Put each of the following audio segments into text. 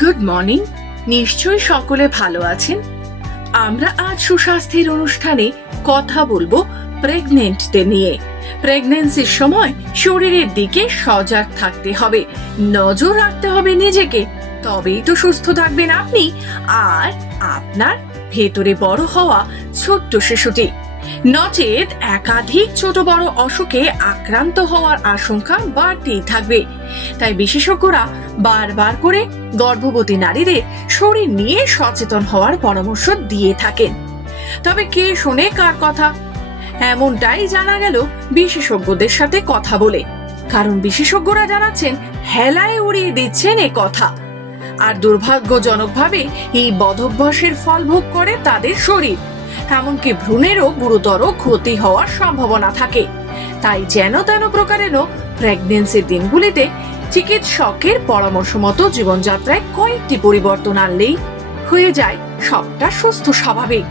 Good morning. নিশ্চয়ই সকলে ভালো আছেন। আমরা আজ সুস্বাস্থ্যের অনুষ্ঠানে কথা বলবো প্রেগনেন্টদের নিয়ে। প্রেগন্যান্সির সময় শরীরের দিকে সজাগ থাকতে হবে, নজর রাখতে হবে নিজেকে, তবেই তো সুস্থ থাকবেন আপনি আর আপনার ভেতরে বড় হওয়া ছোট্ট শিশুটি। নচেত একাধিক ছোট বড় অসুখে আক্রান্ত হওয়ার আশঙ্কা বাড়তেই থাকবে। তাই বিশেষজ্ঞরা বারবার করে গর্ভবতী নারীদের শরীর নিয়ে সচেতন হওয়ার পরামর্শ দিয়ে থাকেন। তবে কে শোনে কার কথা? এমনটাই জানা গেল বিশেষজ্ঞদের সাথে কথা বলে। কারণ বিশেষজ্ঞরা জানাচ্ছেন হেলায় উড়িয়ে দিচ্ছেন এ কথা। আর দুর্ভাগ্যজনকভাবে এই বদভ্যাসের ফল ভোগ করে তাদের শরীর, এমনকি ভ্রূণেরও গুরুতর ক্ষতি হওয়ার সম্ভাবনা থাকে। তাই যেন তেন প্রকারেণ প্রেগন্যান্সির দিনগুলিতে চিকিৎসকের পরামর্শ মতো জীবনযাত্রায় কয়েকটি পরিবর্তন আনলেই হয়ে যায় সবটা সুস্থ স্বাভাবিক।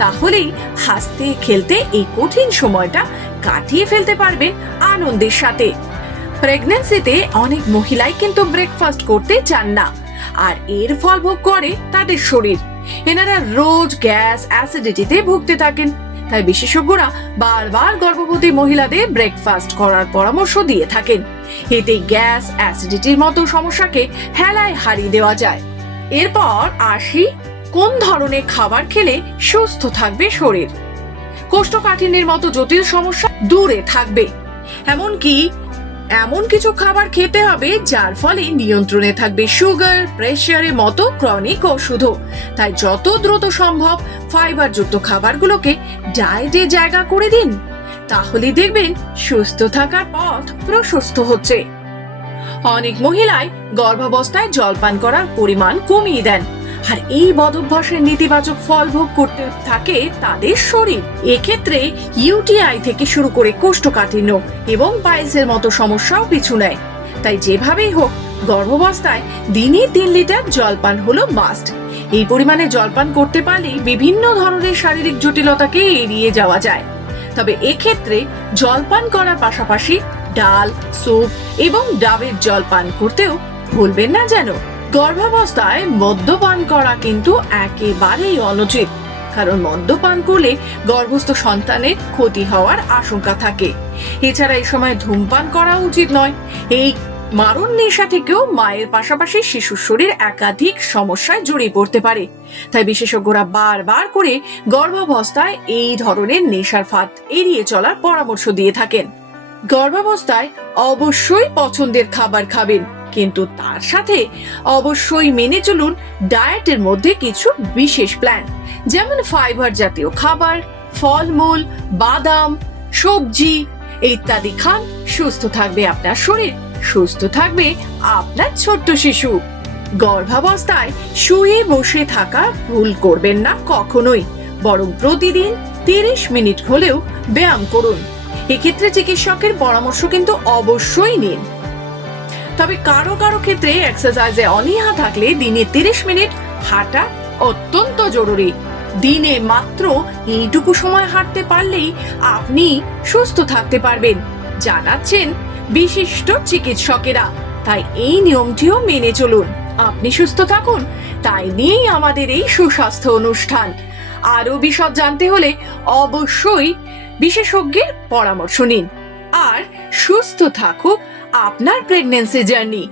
তাহলেই হাসতে খেলতে এই কঠিন সময়টা কাটিয়ে ফেলতে পারবেন আনন্দের সাথে। প্রেগন্যান্সিতে অনেক মহিলাই কিন্তু ব্রেকফাস্ট করতে চান না, আর এর ফল ভোগ করে তাদের শরীর। এনারা রোজ গ্যাস অ্যাসিডিটিতে ভুগতে থাকেন। তাই বিশেষজ্ঞরা বারবার গর্ভবতী মহিলাদের ব্রেকফাস্ট করার পরামর্শ দিয়ে থাকেন। এতে গ্যাস অ্যাসিডিটির মতো সমস্যাকে হেলায় হারিয়ে দেওয়া যায়। এরপর আসি কোন ধরনের খাবার খেলে সুস্থ থাকবে শরীর। কোষ্ঠকাঠিন্যের মতো জটিল সমস্যা দূরে থাকবে। এমন কিছু খাবার খেতে হবে যার ফলে নিয়ন্ত্রণে থাকবে সুগার, প্রেসারের মতো ক্রনিক অসুখও। তাই যত দ্রুত সম্ভব ফাইবারযুক্ত খাবারগুলোকে ডায়েটে জায়গা করে দিন। তাহলে দেখবেন সুস্থ থাকার পথ প্রশস্ত হচ্ছে। অনেক মহিলাই গর্ভাবস্থায় জলপান করার পরিমাণ কমিয়ে দেন, আর এই বদভ্যাসের নেতিবাচক ফল ভোগ করতে থাকে তাদের শরীর। এক্ষেত্রে ইউটিআই থেকে শুরু করে কোষ্ঠকাঠিন্য এবং পাইলসের মতো সমস্যাও পিছু নেয়। তাই যেভাবেই হোক গর্ভাবস্থায় দিনে 3 লিটার জলপান হলো মাস্ট। এই পরিমাণে জলপান করতে পারলেই বিভিন্ন ধরনের শারীরিক জটিলতাকে এড়িয়ে যাওয়া যায়। তবে এক্ষেত্রে জলপান করার পাশাপাশি ডাল, স্যুপ এবং ডাবের জল পান করতেও ভুলবেন না যেন। গর্ভাবস্থায় মদ্যপান করা কিন্তু একেবারেই অনুচিত, কারণ মদ্যপান করলে গর্ভস্থ সন্তানের ক্ষতি হওয়ার আশঙ্কা থাকে। এছাড়া এই সময় ধূমপান করা উচিত নয়। এই মারণ নেশা থেকেও মায়ের পাশাপাশি শিশুর শরীর একাধিক সমস্যায় জড়িয়ে পড়তে পারে। তাই বিশেষজ্ঞরা বারবার করে গর্ভাবস্থায় এই ধরনের নেশার ফাঁদ এড়িয়ে চলার পরামর্শ দিয়ে থাকেন। গর্ভাবস্থায় অবশ্যই পছন্দের খাবার খাবেন, কিন্তু তার সাথে অবশ্যই মেনে চলুন ডায়েটের মধ্যে কিছু বিশেষ প্ল্যান। যেমন ফাইবার জাতীয় খাবার, ফলমূল, বাদাম, সবজি ইত্যাদি খান। সুস্থ থাকবে আপনার শরীর, সুস্থ থাকবে আপনার ছোট্ট শিশু। গর্ভাবস্থায় শুয়ে বসে থাকা ভুল করবেন না কখনোই, বরং প্রতিদিন 30 মিনিট হলেও ব্যায়াম করুন। এক্ষেত্রে চিকিৎসকের পরামর্শ কিন্তু অবশ্যই নিন। তবে কারো কারো ক্ষেত্রে এক্সারসাইজে অনীহা থাকলে দিনে 30 মিনিট হাঁটা অত্যন্ত জরুরি। দিনে মাত্র এইটুকু সময় হাঁটতে পারলেই আপনি সুস্থ থাকতে পারবেন, জানাচ্ছেন বিশিষ্ট চিকিৎসকেরা। তাই এই নিয়মটিও মেনে চলুন, আপনি সুস্থ থাকুন। তাই নিয়েই আমাদের এই সুস্বাস্থ্য অনুষ্ঠান। আরো বিশদ জানতে হলে অবশ্যই বিশেষজ্ঞের পরামর্শ নিন। আর সুস্থ থাকুক আপনার প্রেগন্যান্সি জার্নি।